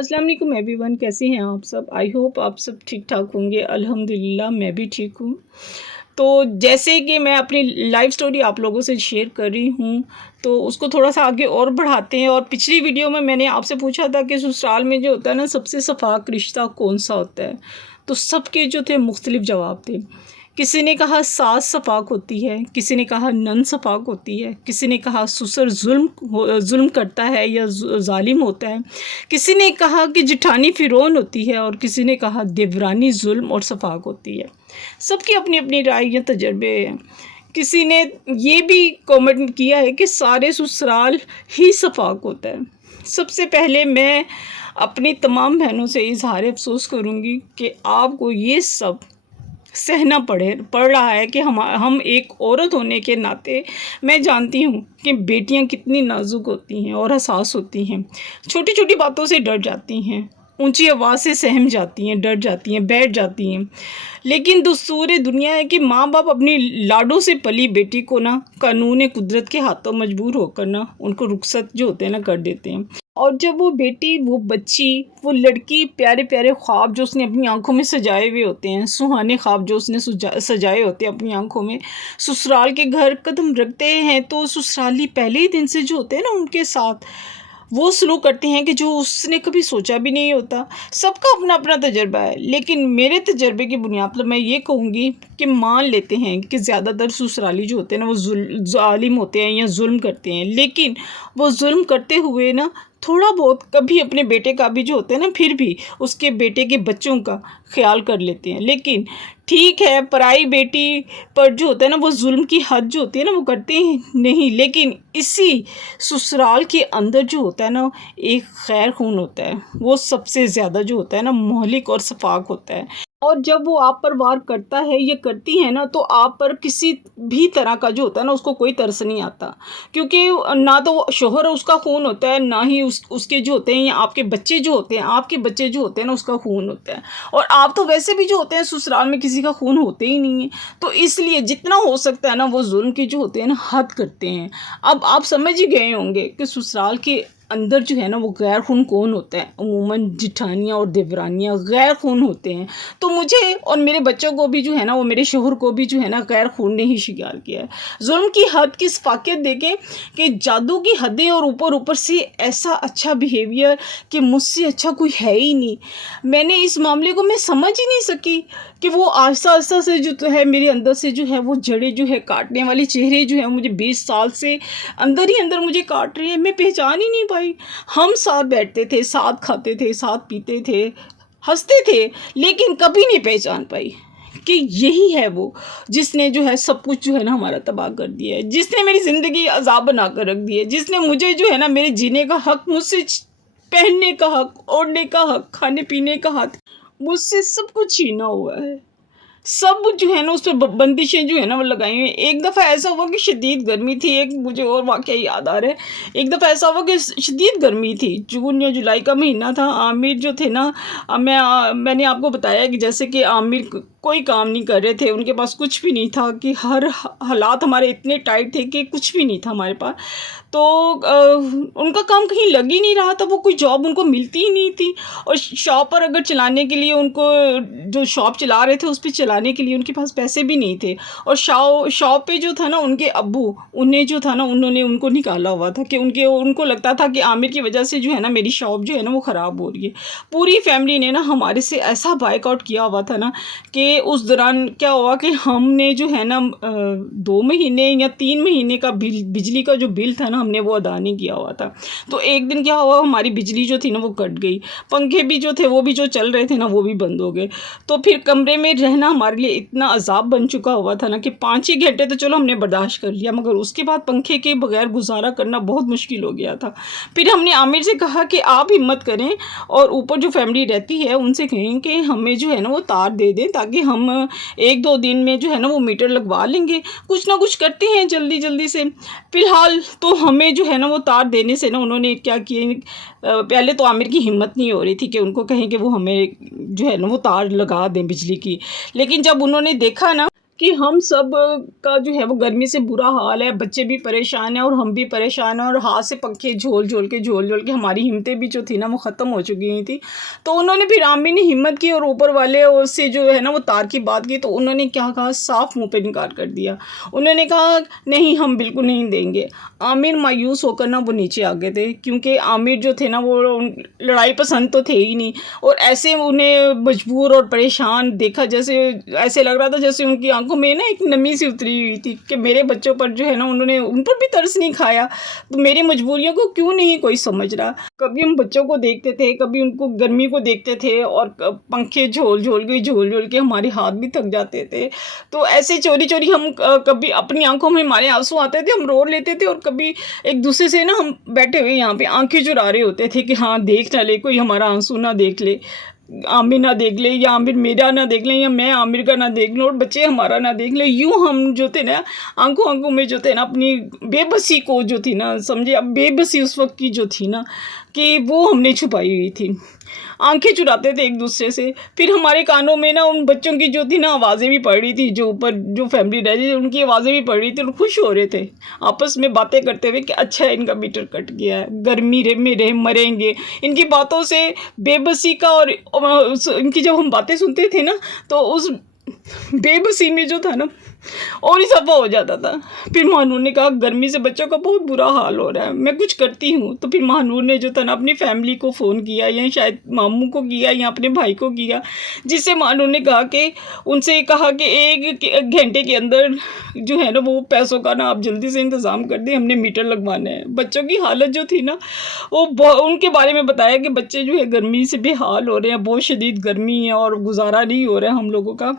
अस्सलाम वालेकुम एवरीवन, कैसे हैं आप सब। आई होप आप सब ठीक ठाक होंगे। अल्हम्दुलिल्लाह मैं भी ठीक हूँ। तो जैसे कि मैं अपनी लाइफ स्टोरी आप लोगों से शेयर कर रही हूँ, तो उसको थोड़ा सा आगे और बढ़ाते हैं। और पिछली वीडियो में मैंने आपसे पूछा था कि ससुराल में जो होता है ना, सबसे शफाक रिश्ता कौन सा होता है। तो सबके जो थे मुख्तलिफ जवाब थे। किसी ने कहा सास शफाक होती है, किसी ने कहा नन शफाक होती है, किसी ने कहा ससुर जुल्म करता है या जालिम होता है, किसी ने कहा कि जिठानी फिरौन होती है, और किसी ने कहा देवरानी जुल्म और शफाक होती है। सबकी अपनी अपनी राय या तजर्बे हैं। किसी ने ये भी कमेंट किया है कि सारे ससुराल ही शफाक होता है। सबसे पहले मैं अपनी तमाम बहनों से इजहार अफसोस करूँगी कि आपको ये सब सहना पड़ रहा है कि हम एक औरत होने के नाते मैं जानती हूँ कि बेटियाँ कितनी नाजुक होती हैं और हसास होती हैं। छोटी छोटी बातों से डर जाती हैं, ऊंची आवाज़ से सहम जाती हैं, डर जाती हैं, बैठ जाती हैं। लेकिन दस्तूर दुनिया है कि माँ बाप अपनी लाडों से पली बेटी को ना कानून कुदरत के हाथों मजबूर होकर ना उनको रुखसत जो होते हैं ना कर देते हैं। और जब वो बेटी, वो बच्ची, वो लड़की प्यारे प्यारे ख्वाब जो उसने अपनी आंखों में सजाए हुए होते हैं, सुहाने ख्वाब जो उसने सजाए होते हैं अपनी आंखों में, ससुराल के घर कदम रखते हैं, तो ससुराली पहले ही दिन से जो होते हैं ना उनके साथ वो सलूक करते हैं कि जो उसने कभी सोचा भी नहीं होता। सबका अपना अपना तजर्बा है, लेकिन मेरे तजर्बे की बुनियाद पर मैं ये कहूँगी कि मान लेते हैं कि ज़्यादातर ससुराली जो होते हैं ना वो जालिम होते हैं या जुल्म करते हैं। लेकिन वो जुल्म करते हुए ना थोड़ा बहुत कभी अपने बेटे का भी जो होता है ना, फिर भी उसके बेटे के बच्चों का ख्याल कर लेते हैं। लेकिन ठीक है, पराई बेटी पर जो होता है ना वो जुल्म की हद जो होती है ना वो करते हैं नहीं। लेकिन इसी ससुराल के अंदर जो होता है ना एक खैर खून होता है, वो सबसे ज़्यादा जो होता है ना मोहलिक और शफाक होता है। और जब वो आप पर वार करता है या करती है ना, तो आप पर किसी भी तरह का जो होता है ना उसको कोई तरस नहीं आता, क्योंकि ना तो शोहर उसका खून होता है, ना ही उसके जो होते हैं या आपके बच्चे जो होते हैं, आपके बच्चे जो होते हैं ना उसका खून होता है। और आप तो वैसे भी जो होते हैं ससुराल में किसी का खून होते ही नहीं है। तो इसलिए जितना हो सकता है ना वो जुल्म की जो होते हैं ना हद करते हैं। अब आप समझ ही गए होंगे कि ससुराल के अंदर जो है ना वो गैर खून कौन होता है। अमूमन जिठानियाँ और देवरानियाँ गैर खून होते हैं। तो मुझे और मेरे बच्चों को भी जो है ना, वो मेरे शोहर को भी जो है ना गैर खून ने ही शिकार किया है। जुल्म की हद की सफाकियत देखें कि जादू की हदें, और ऊपर ऊपर से ऐसा अच्छा बिहेवियर कि मुझसे अच्छा कोई है ही नहीं। मैंने इस मामले को मैं समझ ही नहीं सकी कि वो आहिस्ता आहिस्ता से जो है मेरे अंदर से जो है वो जड़ें जो है काटने वाली चेहरे जो है मुझे 20 साल से अंदर ही अंदर मुझे काट रहे हैं। मैं पहचान ही नहीं पाई। हम साथ बैठते थे, साथ खाते थे, साथ पीते थे, हंसते थे, लेकिन कभी नहीं पहचान पाई कि यही है वो जिसने जो है सब कुछ जो है ना हमारा तबाह कर दिया है, जिसने मेरी ज़िंदगी अजाब बना कर रख दी है, जिसने मुझे जो है ना मेरे जीने का हक, मुझसे पहनने का हक, ओढ़ने का हक, खाने पीने का हक, मुझसे सब कुछ छीना हुआ है। सब जो है ना उस पर बंदिशें जो है ना वो लगाई हुई हैं। एक दफ़ा ऐसा हुआ कि शदीद गर्मी थी, एक मुझे और वाक़या याद आ रहा है। एक दफ़ा ऐसा हुआ कि शदीद गर्मी थी, जून या जुलाई का महीना था। आमिर जो थे ना, मैंने आपको बताया कि जैसे कि आमिर कोई काम नहीं कर रहे थे, उनके पास कुछ भी नहीं था, कि हर हालात हमारे इतने टाइट थे कि कुछ भी नहीं था हमारे पास। तो उनका काम कहीं लग ही नहीं रहा था, वो कोई जॉब उनको मिलती ही नहीं थी। और शॉप पर अगर चलाने के लिए उनको, जो शॉप चला रहे थे उस पर चलाने के लिए उनके पास पैसे भी नहीं थे। और शॉप पे जो था ना उनके अब्बू, उन्हें जो था ना उन्होंने उनको निकाला हुआ था कि उनको लगता था कि आमिर की वजह से जो है ना मेरी शॉप जो है ना वो ख़राब हो रही है। पूरी फैमिली ने ना हमारे से ऐसा बाइकआउट किया हुआ था ना कि उस दौरान क्या हुआ कि हमने जो है ना 2 महीने या 3 महीने का बिजली का जो बिल था ना हमने वो अदा नहीं किया हुआ था। तो एक दिन क्या हुआ, हमारी बिजली जो थी ना वो कट गई, पंखे भी जो थे वो भी जो चल रहे थे ना वो भी बंद हो गए। तो फिर कमरे में रहना हमारे लिए इतना अजाब बन चुका हुआ था ना कि 5 ही घंटे तो चलो हमने बर्दाश्त कर लिया, मगर उसके बाद पंखे के बगैर गुजारा करना बहुत मुश्किल हो गया था। फिर हमने आमिर से कहा कि आप हिम्मत करें और ऊपर जो फैमिली रहती है उनसे कहें कि हमें जो है ना वो तार दे दें, ताकि हम 1-2 दिन में जो है ना वो मीटर लगवा लेंगे, कुछ ना कुछ करते हैं जल्दी जल्दी से। फ़िलहाल तो हमें जो है ना वो तार देने से ना उन्होंने क्या किए, पहले तो आमिर की हिम्मत नहीं हो रही थी कि उनको कहें कि वो हमें जो है ना वो तार लगा दें बिजली की। लेकिन जब उन्होंने देखा ना کہ ہم سب کا جو ہے وہ گرمی سے برا حال ہے، بچے بھی پریشان ہیں اور ہم بھی پریشان ہیں، اور ہاتھ سے پنکھے جھول جھول کے ہماری ہمتیں بھی جو تھی نا وہ ختم ہو چکی ہوئی تھی۔ تو انہوں نے پھر عامر نے ہمت کی اور اوپر والے سے جو ہے نا وہ تار کی بات کی، تو انہوں نے کیا کہا، صاف منہ پہ انکار کر دیا۔ انہوں نے کہا نہیں، ہم بالکل نہیں دیں گے۔ عامر مایوس ہو کر نا وہ نیچے آ گئے تھے، کیونکہ عامر جو تھے نا وہ لڑائی پسند تو تھے ہی نہیں، اور ایسے انہیں مجبور اور پریشان دیکھا، جیسے ایسے لگ رہا تھا جیسے ان کی آنکھوں میں نا ایک نمی سی اتری ہوئی تھی کہ میرے بچوں پر جو ہے نا انہوں نے ان پر بھی ترس نہیں کھایا، تو میری مجبوریوں کو کیوں نہیں کوئی سمجھ رہا۔ کبھی ہم بچوں کو دیکھتے تھے، کبھی ان کو گرمی کو دیکھتے تھے، اور پنکھے جھول جھول کے ہمارے ہاتھ بھی تھک جاتے تھے۔ تو ایسے چوری چوری ہم کبھی اپنی آنکھوں میں ہمارے آنسو آتے تھے، ہم رو لیتے تھے، اور کبھی ایک دوسرے سے نا ہم بیٹھے ہوئے یہاں پہ آنکھیں چرا رہے ہوتے تھے کہ ہاں دیکھ نہ لے کوئی، ہمارا آنسو نہ دیکھ لے، عامر نہ دیکھ لے، یا عامر میرا نہ دیکھ لیں، یا میں عامر کا نہ دیکھ لوں، اور بچے ہمارا نہ دیکھ لیں۔ یوں ہم جو تھے نا آنکھوں میں جو تھے نا اپنی بے بسی کو جو تھی نا، سمجھے اب بے بسی اس وقت کی جو تھی نا کہ وہ ہم نے چھپائی ہوئی تھی، آنکھیں چراتے تھے ایک دوسرے سے۔ پھر ہمارے کانوں میں نا ان بچوں کی جو تھی نا آوازیں بھی پڑ رہی تھی، جو اوپر جو فیملی رہ رہی، ان کی آوازیں بھی پڑ رہی تھی، اور خوش ہو رہے تھے آپس میں باتیں کرتے ہوئے کہ اچھا ان کا میٹر کٹ گیا ہے، گرمی میں رہ مریں گے۔ ان کی باتوں سے بے بسی کا، اور ان کی جب ہم باتیں سنتے تھے نا تو اس بے بسی میں جو تھا نا اور اضافہ ہو جاتا تھا۔ پھر مہنور نے کہا گرمی سے بچوں کا بہت برا حال ہو رہا ہے، میں کچھ کرتی ہوں۔ تو پھر مہنور نے جو تھا نا اپنی فیملی کو فون کیا، یا شاید ماموں کو کیا، یا اپنے بھائی کو کیا، جس سے مہنور نے کہا کہ ان سے کہا کہ 1 گھنٹے کے اندر جو ہے نا وہ پیسوں کا نا آپ جلدی سے انتظام کر دیں، ہم نے میٹر لگوانا ہے۔ بچوں کی حالت جو تھی نا وہ ان کے بارے میں بتایا کہ بچے جو ہے گرمی سے بے حال ہو رہے ہیں، بہت شدید گرمی ہے اور گزارا نہیں ہو رہا ہے ہم لوگوں کا۔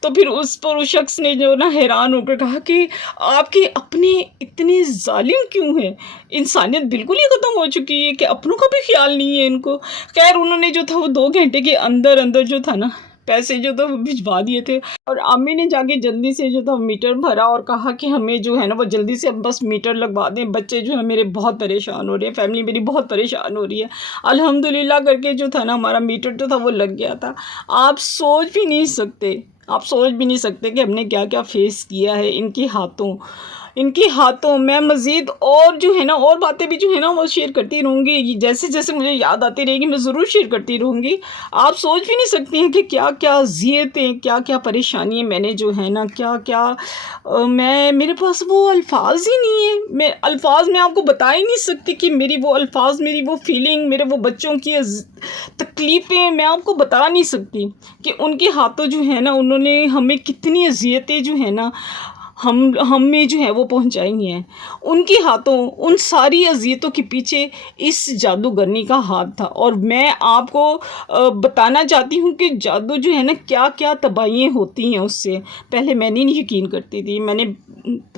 تو پھر اس شخص نے جو نا حیران ہو کر کہا کہ آپ کے اپنے اتنے ظالم کیوں ہیں، انسانیت بالکل ہی ختم ہو چکی ہے کہ اپنوں کا بھی خیال نہیں ہے ان کو۔ خیر انہوں نے جو تھا وہ 2 گھنٹے کے اندر جو تھا نا پیسے جو تھا وہ بھجوا دیے تھے، اور عامر نے جا کے جلدی سے جو تھا میٹر بھرا اور کہا کہ ہمیں جو ہے نا وہ جلدی سے بس میٹر لگوا دیں، بچے جو ہے میرے بہت پریشان ہو رہے ہیں، فیملی میری بہت پریشان ہو رہی ہے۔ الحمدللہ کر کے جو تھا نا ہمارا میٹر جو تھا وہ لگ گیا تھا۔ آپ سوچ بھی نہیں سکتے کہ ہم نے کیا کیا فیس کیا ہے ان کی ہاتھوں۔ میں مزید اور جو ہے نا اور باتیں بھی جو ہے نا وہ شیئر کرتی رہوں گی، جیسے جیسے مجھے یاد آتی رہے گی میں ضرور شیئر کرتی رہوں گی۔ آپ سوچ بھی نہیں سکتی ہیں کہ کیا کیا اذیتیں، کیا کیا پریشانیاں میں نے جو ہے نا میرے پاس وہ الفاظ ہی نہیں ہیں، میں آپ کو بتا ہی نہیں سکتی کہ میری وہ الفاظ، میری وہ فیلنگ، میرے وہ بچوں کی تکلیفیں میں آپ کو بتا نہیں سکتی کہ ان کے ہاتھوں جو ہے نا انہوں نے ہمیں کتنی اذیتیں جو ہے نا ہمیں جو ہے وہ پہنچائی ہیں۔ ان کے ہاتھوں ان ساری اذیتوں کے پیچھے اس جادوگرنی کا ہاتھ تھا، اور میں آپ کو بتانا چاہتی ہوں کہ جادو جو ہے نا کیا کیا تباہیاں ہوتی ہیں اس سے۔ پہلے میں نہیں یقین کرتی تھی، میں نے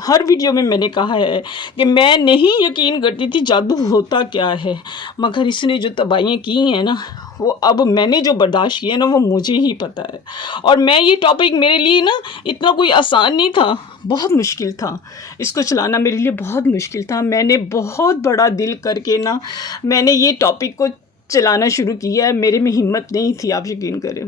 ہر ویڈیو میں نے کہا ہے کہ میں نہیں یقین کرتی تھی جادو ہوتا کیا ہے، مگر اس نے جو تباہیاں کی ہیں نا وہ اب میں نے جو برداشت کیا نا وہ مجھے ہی پتہ ہے۔ اور میں یہ ٹاپک میرے لیے نا اتنا کوئی آسان نہیں تھا، بہت مشکل تھا، اس کو چلانا میرے لیے بہت مشکل تھا۔ میں نے بہت بڑا دل کر کے نا میں نے یہ ٹاپک کو چلانا شروع کیا ہے، میرے میں ہمت نہیں تھی، آپ یقین کریں۔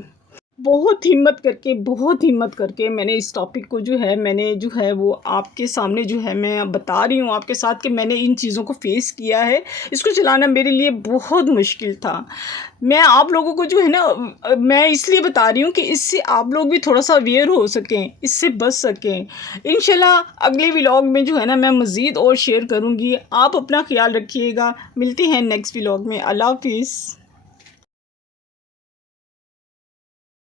بہت ہمت کر کے میں نے اس ٹاپک کو جو ہے وہ آپ کے سامنے جو ہے میں بتا رہی ہوں آپ کے ساتھ کہ میں نے ان چیزوں کو فیس کیا ہے۔ اس کو چلانا میرے لیے بہت مشکل تھا۔ میں آپ لوگوں کو جو ہے نا میں اس لیے بتا رہی ہوں کہ اس سے آپ لوگ بھی تھوڑا سا اویئر ہو سکیں، اس سے بچ سکیں۔ انشاءاللہ اگلے ولاگ میں جو ہے نا میں مزید اور شیئر کروں گی۔ آپ اپنا خیال رکھیے گا، ملتے ہیں نیکسٹ ولاگ میں۔ اللہ حافظ۔